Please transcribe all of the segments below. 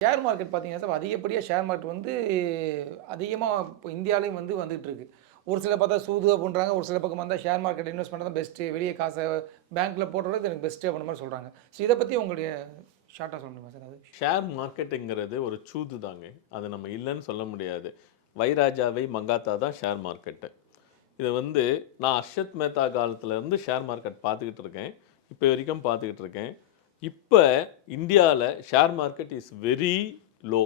Share market பார்த்தீங்கன்னா sir, அதிகப்படியா share market அதிகமா இப்போ இந்தியாலயும் வந்துகிட்டு இருக்கு. ஒரு சிலர் பார்த்தா சூது அப்படின்றாங்க. ஒரு சில பக்கம் வந்தா ஷேர் மார்க்கெட் இன்வெஸ்ட் பண்றது தான் பெஸ்ட்டு. வெளிய காச பேங்க்ல போடுறது எனக்கு பெஸ்ட்டு அப்படின்ற மாரி சொல்றாங்க. ஸோ இத பத்தி உங்களுடைய ஷார்ட்டா சொல்ல முடியுமா சார் அது? ஷேர் மார்க்கெட்டுங்கிறது ஒரு சூது தாங்க. அது நம்ம இல்லன்னு சொல்ல முடியாது. வைராஜாவை மங்காத்தா தான் ஷேர் மார்க்கெட்டு. இத நான் அர்ஷத் மேத்தா காலத்துலருந்து ஷேர் மார்க்கெட் பார்த்துக்கிட்டு இருக்கேன். இப்ப வரைக்கும் பார்த்துக்கிட்டு இருக்கேன். இப்ப இந்தியால share market is very low.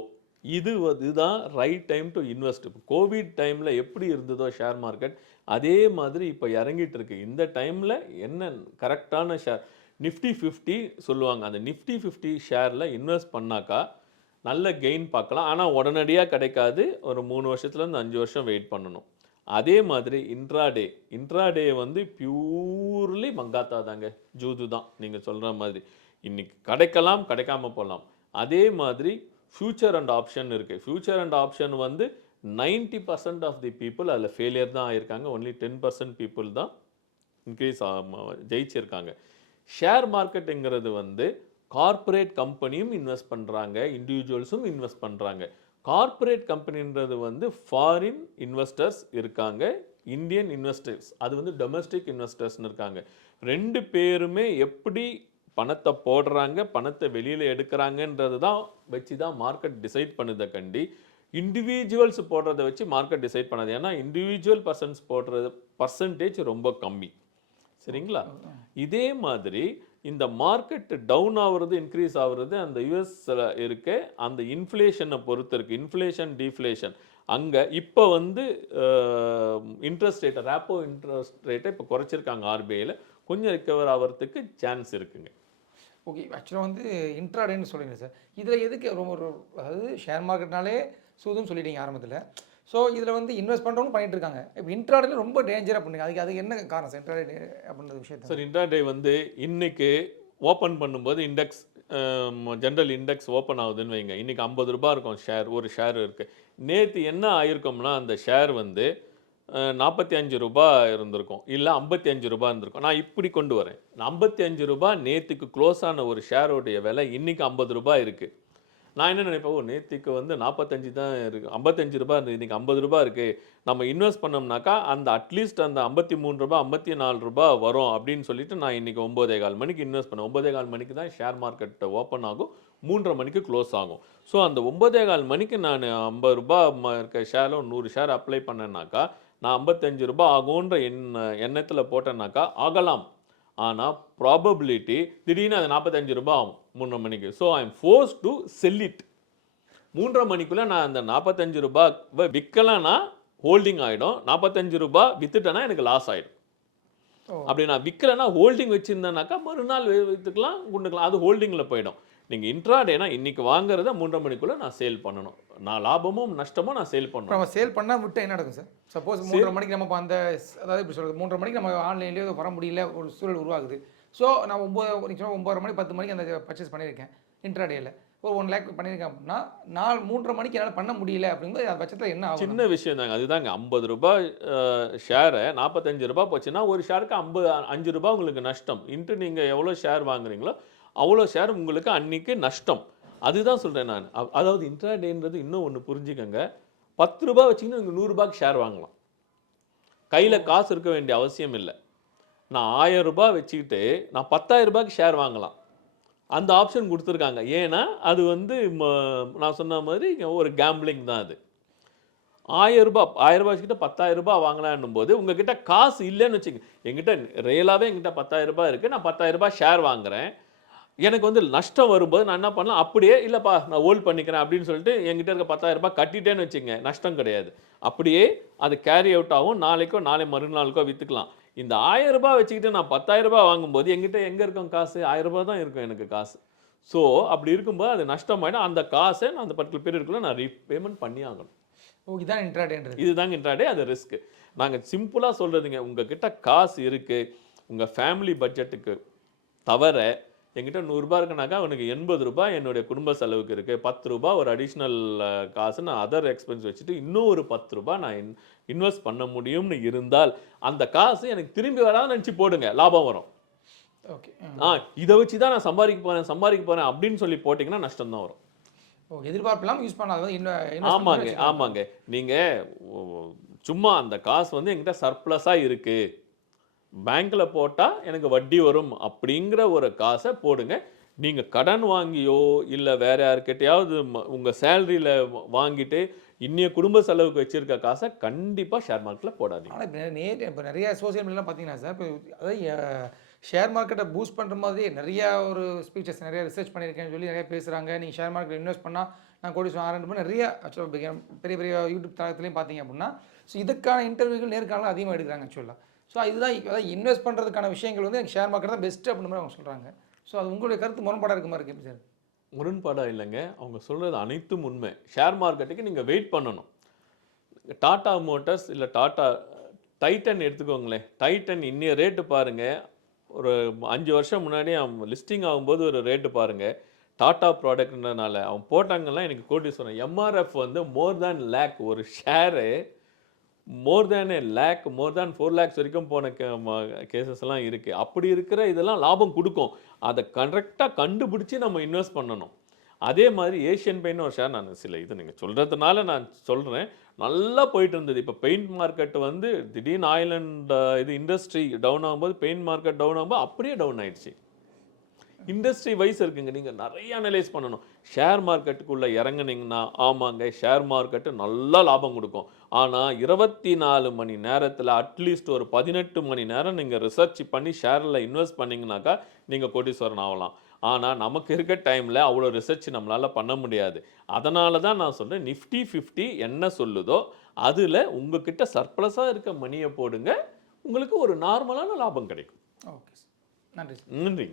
இதுதான் right time to invest. Covid டைம்ல எப்படி இருந்ததோ ஷேர் மார்க்கெட், அதே மாதிரி இப்ப இறங்கிட்டு இருக்கு. இந்த டைம்ல என்ன கரெக்ட்டான ஷேர் நிஃப்டி 50 சொல்லுவாங்க. அந்த நிஃப்டி 50 ஷேர்ல இன்வெஸ்ட் பண்ணாக்கா, நல்ல கெயின் பார்க்கலாம். ஆனா உடனடியா கிடைக்காது. ஒரு 3 வருஷத்துலேருந்து 5 வருஷம் வெயிட் பண்ணணும். அதே மாதிரி இன்ட்ராடே பியூர்லி மங்காத்தா தாங்க. ஜூது தான் நீங்க சொல்ற மாதிரி. இன்னைக்கு கிடைக்கலாம், கிடைக்காம போலாம். அதே மாதிரி ஃபியூச்சர் அண்ட் ஆப்ஷன் இருக்கு. Future and option 90% of the people அதில ஃபெயிலியர் தான் ஆயிருக்காங்க. ஒன்லி 10% பீப்பிள் தான் இன்க்ரீஸ் ஜெயிச்சிருக்காங்க. ஷேர் மார்க்கெட்டுங்கிறது கார்ப்பரேட் கம்பெனியும் இன்வெஸ்ட் பண்றாங்க, இண்டிவிஜுவல்ஸும் இன்வெஸ்ட் பண்றாங்க. கார்ப்பரேட் கம்பெனின்றது ஃபாரின் இன்வெஸ்டர்ஸ் இருக்காங்க, இந்தியன் இன்வெஸ்டர்ஸ் அது டொமஸ்டிக் இன்வெஸ்டர்ஸ்னு இருக்காங்க. 2 பேருமே எப்படி பணத்தை போடுறாங்க, பணத்தை வெளியில எடுக்கிறாங்கன்றது தான் வச்சு தான் மார்க்கெட் டிசைட் பண்ணுதே கண்டி, இண்டிவிஜுவல்ஸ் போடுறத வச்சு மார்க்கெட் டிசைட் பண்ணாது. ஏன்னா இண்டிவிஜுவல் பர்சன்ஸ் போடுறது பர்சன்டேஜ் ரொம்ப கம்மி. சரிங்களா? இதே மாதிரி இந்த மார்க்கெட் டவுன் ஆகுறது, இன்க்ரீஸ் ஆகுறது அந்த யுஎஸ்ல இருக்க அந்த இன்ஃப்ளேஷனை பொறுத்து இருக்கு. Inflation, deflation. அங்க இப்போ இன்ட்ரெஸ்ட் ரேட்டை, ரேப்போ இன்ட்ரெஸ்ட் ரேட்டை இப்போ குறைச்சிருக்காங்க ஆர்பிஐல. கொஞ்சம் ரிக்கவர் ஆகிறதுக்கு சான்ஸ் இருக்குங்க. ஓகே. ஆக்சுவலா இன்ட்ராடேன்னு சொல்றீங்க சார். இதுல எதுக்கு ரொம்ப அதாவது ஷேர் மார்க்கெட்னாலே சூதுன்னு சொல்லிட்டீங்க ஆரம்பத்துல. ஸோ இதில் இன்வெஸ்ட் பண்ணுறவங்க பண்ணிட்டு இருக்காங்க. இப்போ இன்ட்ராடேல ரொம்ப டேஞ்சராக பண்ணுங்க. அதுக்கு என்ன காரணம் சார் இன்ட்ராடே அப்படின்ற விஷயத்தை? சார் இன்ட்ராடே இன்னைக்கு ஓப்பன் பண்ணும்போது இண்டெக்ஸ் ஜென்ரல் இண்டெக்ஸ் ஓப்பன் ஆகுதுன்னு வைங்க. இன்னைக்கு ₹50 இருக்கும் ஷேர், ஒரு ஷேர் இருக்கு. நேற்று என்ன ஆயிருக்கும்னா அந்த ஷேர் ₹45 இருந்திருக்கும், இல்லை ₹55 இருந்திருக்கும். நான் இப்படி கொண்டு வரேன். ₹55 நேற்றுக்கு க்ளோஸ் ஆன ஒரு ஷேரோடைய விலை இன்னைக்கு ₹50 இருக்கு. நான் என்ன நினைப்பேன், நேற்றுக்கு 45 தான் இருக்கு, ₹55 இருந்தது, இன்னைக்கு ₹50 இருக்கு. நம்ம இன்வெஸ்ட் பண்ணோம்னாக்கா அந்த அட்லீஸ்ட் அந்த ₹53 ₹54 வரும் அப்படின்னு சொல்லிட்டு நான் இன்னைக்கு 9:15 மணிக்கு இன்வெஸ்ட் பண்ணேன். 9:15 மணிக்கு தான் ஷேர் மார்க்கெட் ஓப்பன் ஆகும், 3:30 மணிக்கு க்ளோஸ் ஆகும். ஸோ அந்த 9:15 மணிக்கு நான் ₹50 இருக்க ஷேரில் 100 ஷேர் அப்ளை பண்ணேன்னாக்கா நான் ₹55 ஆகுன்ற எண்ணத்தில் போட்டேன்னாக்கா ஆகலாம். ஆனால் ப்ராபபிலிட்டி திடீர்னு அது ₹45 ஆகும் 3:30 மணிக்கு. So I am forced to sell it. 3:30 மணிக்குள்ளே நான் அந்த ₹45 விற்கலைன்னா ஹோல்டிங் ஆகிடும். ₹45 வித்துட்டேன்னா எனக்கு லாஸ் ஆகிடும். அப்படி நான் விற்கலைன்னா ஹோல்டிங் வச்சுருந்தேனாக்கா மறுநாள் விற்றுக்கலாம், குண்டுக்கலாம், அது ஹோல்டிங்கில் போயிடும். நீங்கள் இன்ட்ராடேனா இன்னைக்கு வாங்குறத 3:30 மணிக்குள்ளே நான் சேல் பண்ணணும். நான் லாபமும் நஷ்டமும் நான் சேல் பண்ணணும். நம்ம சேல் பண்ணால் விட்டு என்ன நடக்கும் சார்? சப்போஸ் 3:30 மணிக்கு நம்ம அந்த அதாவது இப்படி சொல்கிறது 3:30 மணிக்கு நம்ம ஆன்லைன்லேயே வர முடியல, ஒரு சூழல் உருவாகுது. ஸோ நான் 9:30 மணி 10 மணிக்கு அந்த பர்ச்சேஸ் பண்ணியிருக்கேன் இன்ட்ராடேயில், ஒரு 1 லேக் பண்ணியிருக்கேன் அப்படின்னா 3:30 மணிக்கு என்னால் பண்ண முடியல அப்படிங்கும்போது அந்த பட்சத்தில் என்ன ஆகும்? சின்ன விஷயம் தாங்க, அதுதாங்க. ₹50 ஷேரை ₹45 போச்சுன்னா ஒரு ஷேருக்கு ₹5 உங்களுக்கு நஷ்டம். இன்ட்டு நீங்கள் எவ்வளோ ஷேர் வாங்குறீங்களோ அவ்வளோ ஷேர் உங்களுக்கு அன்னைக்கு நஷ்டம். அதுதான் சொல்கிறேன் நான். அதாவது இன்ட்ராடேன்றது இன்னும் ஒன்று புரிஞ்சுக்கங்க. ₹10 வச்சிங்கன்னா நீங்கள் ₹100 ஷேர் வாங்கலாம். கையில் காசு இருக்க வேண்டிய அவசியம் இல்லை. நான் ₹1000 வச்சுக்கிட்டு நான் ₹10,000 ஷேர் வாங்கலாம். அந்த ஆப்ஷன் கொடுத்துருக்காங்க. ஏன்னா அது நான் சொன்ன மாதிரி ஒரு கேம்பிளிங் தான் அது. ₹1000 வச்சுக்கிட்ட ₹10,000 வாங்கலான்னும் போது உங்ககிட்ட காசு இல்லைன்னு வச்சுங்க. என்கிட்ட ரியலாகவே என்கிட்ட ₹10,000 இருக்குது, நான் ₹10,000 ஷேர் வாங்குறேன். எனக்கு நஷ்டம் வரும்போது நான் என்ன பண்ணலாம், அப்படியே இல்லைப்பா நான் ஹோல்ட் பண்ணிக்கிறேன் அப்படின்னு சொல்லிட்டு என்கிட்ட இருக்க ₹10,000 கட்டிட்டேன்னு வச்சுங்க, நஷ்டம் கிடையாது. அப்படியே அது கேரி அவுட் ஆகும். நாளைக்கோ நாளை மறுநாளுக்கோ விற்றுக்கலாம். இந்த ₹1000 வச்சுக்கிட்டு நான் ₹10,000 வாங்கும்போது என்கிட்ட எங்கே இருக்கும் காசு? ₹1000 தான் இருக்கும் எனக்கு காசு. ஸோ அப்படி இருக்கும்போது அது நஷ்டமாயிடும். அந்த காசை நான் அந்த பர்டிகுலர் பீரியடுக்குள்ளே நான் ரீபேமெண்ட் பண்ணி ஆகணும். இதுதான் இன்ட்ராடேன்றது. இதுதாங்க இன்ட்ராடே. அது ரிஸ்க். நாங்கள் சிம்பிளாக சொல்கிறதுங்க, உங்ககிட்ட காசு இருக்குது, உங்கள் ஃபேமிலி பட்ஜெட்டுக்கு தவிர என்கிட்ட ₹100 இருக்குனாக்கா அவனுக்கு ₹80 என்னுடைய குடும்ப செலவுக்கு இருக்குது. ₹10 ஒரு அடிஷ்னல் காசு நான் அதர் எக்ஸ்பென்ஸ் வச்சுட்டு இன்னும் ஒரு ₹10 நான் இன்வெஸ்ட் பண்ண முடியும்னு இருந்தால் அந்த காசு எனக்கு திரும்பி வராது நினச்சி போடுங்க, லாபம் வரும். ஓகே. இதை வச்சு தான் நான் சம்பாதிக்க போகிறேன் அப்படின்னு சொல்லி போட்டிங்கன்னா நஷ்டம் தான் வரும். ஓ, எதிர்பார்ப்பு இல்லாமல் யூஸ் பண்ணாத ஆமாங்க ஆமாங்க. நீங்க சும்மா அந்த காசு வந்து என்கிட்ட சர்ப்ளஸா இருக்கு, பேங்க்ல போட்டா எனக்கு வட்டி வரும் அப்படிங்கிற ஒரு காசை போடுங்க. நீங்க கடன் வாங்கியோ இல்ல வேற யார்கிட்டயாவது உங்க சேலரியில வாங்கிட்டு இன்னிய குடும்ப செலவுக்கு வச்சிருக்க காசை கண்டிப்பா ஷேர் மார்க்கெட்ல போடாதீங்க. ஆனால் இப்போ நிறைய சோசியல் மீடியாலாம் பார்த்தீங்கன்னா சார், இப்போ அதாவது ஷேர் மார்க்கெட்டை பூஸ்ட் பண்ணுற மாதிரி நிறையா ஒரு ஸ்பீச்சஸ் நிறைய ரிசர்ச் பண்ணியிருக்கேன்னு சொல்லி நிறைய பேசுகிறாங்க. நீங்கள் ஷேர் மார்க்கெட் இன்வெஸ்ட் பண்ணால் நான் கோடீஸ்வரன் ஆரம்பிச்சு நிறைய ஆக்சுவலாக பெரிய பெரிய யூடியூப் தளத்துலையும் பார்த்தீங்க அப்படின்னா, ஸோ இதுக்கான இன்டர்வியூகள் நேர்காணலாம் அதிகமாக எடுக்கிறாங்க ஆக்சுவலாக. ஸோ இதுதான் அதாவது இன்வெஸ்ட் பண்ணுறதுக்கான விஷயங்கள் வந்து எனக்கு ஷேர் மார்க்கெட் தான் பெஸ்ட்டு அப்படின்னு அவங்க சொல்கிறாங்க. ஸோ அது உங்களுடைய கருத்து முரண்பாடாக இருக்க மாதிரி இருக்கு சார்? முரண்பாடா இல்லைங்க. அவங்க சொல்றது அனைத்தும் உண்மை. ஷேர் மார்க்கெட்டுக்கு நீங்க வெயிட் பண்ணணும். டாடா மோட்டார்ஸ் இல்ல டாடா டைட்டன் எடுத்துக்கோங்களேன். டைட்டன் இன்னைய ரேட்டு பாருங்க. ஒரு 5 வருஷம் முன்னாடி அவன் லிஸ்டிங் ஆகும்போது ஒரு ரேட்டு பாருங்க. டாடா ப்ராடக்ட்ன்றனால அவன் போட்டாங்கன்னா எனக்கு கோடீஸ்வரன். எம்ஆர்எஃப் வந்து மோர் தேன் லேக் ஒரு ஷேரு மோர் தேன் எ லேக் மோர் தேன் 4 லேக்ஸ் வரைக்கும் போன கேசஸ்லாம் இருக்கு. அப்படி இருக்கிற இதெல்லாம் லாபம் குடுக்கும். அத கரெக்ட்டா கண்டுபிடிச்சு நம்ம இன்வெஸ்ட் பண்ணணும். அதே மாதிரி ஏசியன் பெயிண்ட்னு ஒரு ஷேர் நான் சில இது நீங்க சொல்றதுனால நான் சொல்றேன். நல்லா போயிட்டு இருந்தது. இப்ப பெயிண்ட் மார்க்கெட் வந்து திடீர்னு ஆயில் அண்ட் இது இண்டஸ்ட்ரி டவுன் ஆகும்போது பெயிண்ட் மார்க்கெட் டவுன் ஆகும்போது அப்படியே டவுன் ஆயிடுச்சு. இண்டஸ்ட்ரி வைஸ் இருக்குங்க. நீங்க நிறைய அனலைஸ் பண்ணணும். ஷேர் மார்க்கெட்டுக்குள்ள இறங்குனீங்கன்னா, ஆமாங்க ஷேர் மார்க்கெட் நல்லா லாபம் குடுக்கும். ஆனா 24 மணி நேரத்துல அட்லீஸ்ட் ஒரு 18 மணி நேரம் நீங்க ரிசர்ச் பண்ணி ஷேர்ல இன்வெஸ்ட் பண்ணீங்கனாக்கா, நீங்க கோடீஸ்வரன் ஆகலாம். ஆனா நமக்கு இருக்க டைம்ல அவ்வளோ ரிசர்ச் நம்மளால பண்ண முடியாது. அதனால தான் நான் சொல்றேன் நிஃப்டி 50 என்ன சொல்லுதோ, அதுல உங்ககிட்ட சர்ப்ளஸா இருக்க மணிய போடுங்க. உங்களுக்கு ஒரு நார்மலான லாபம் கிடைக்கும். Okay sir. நன்றி சார். நன்றி.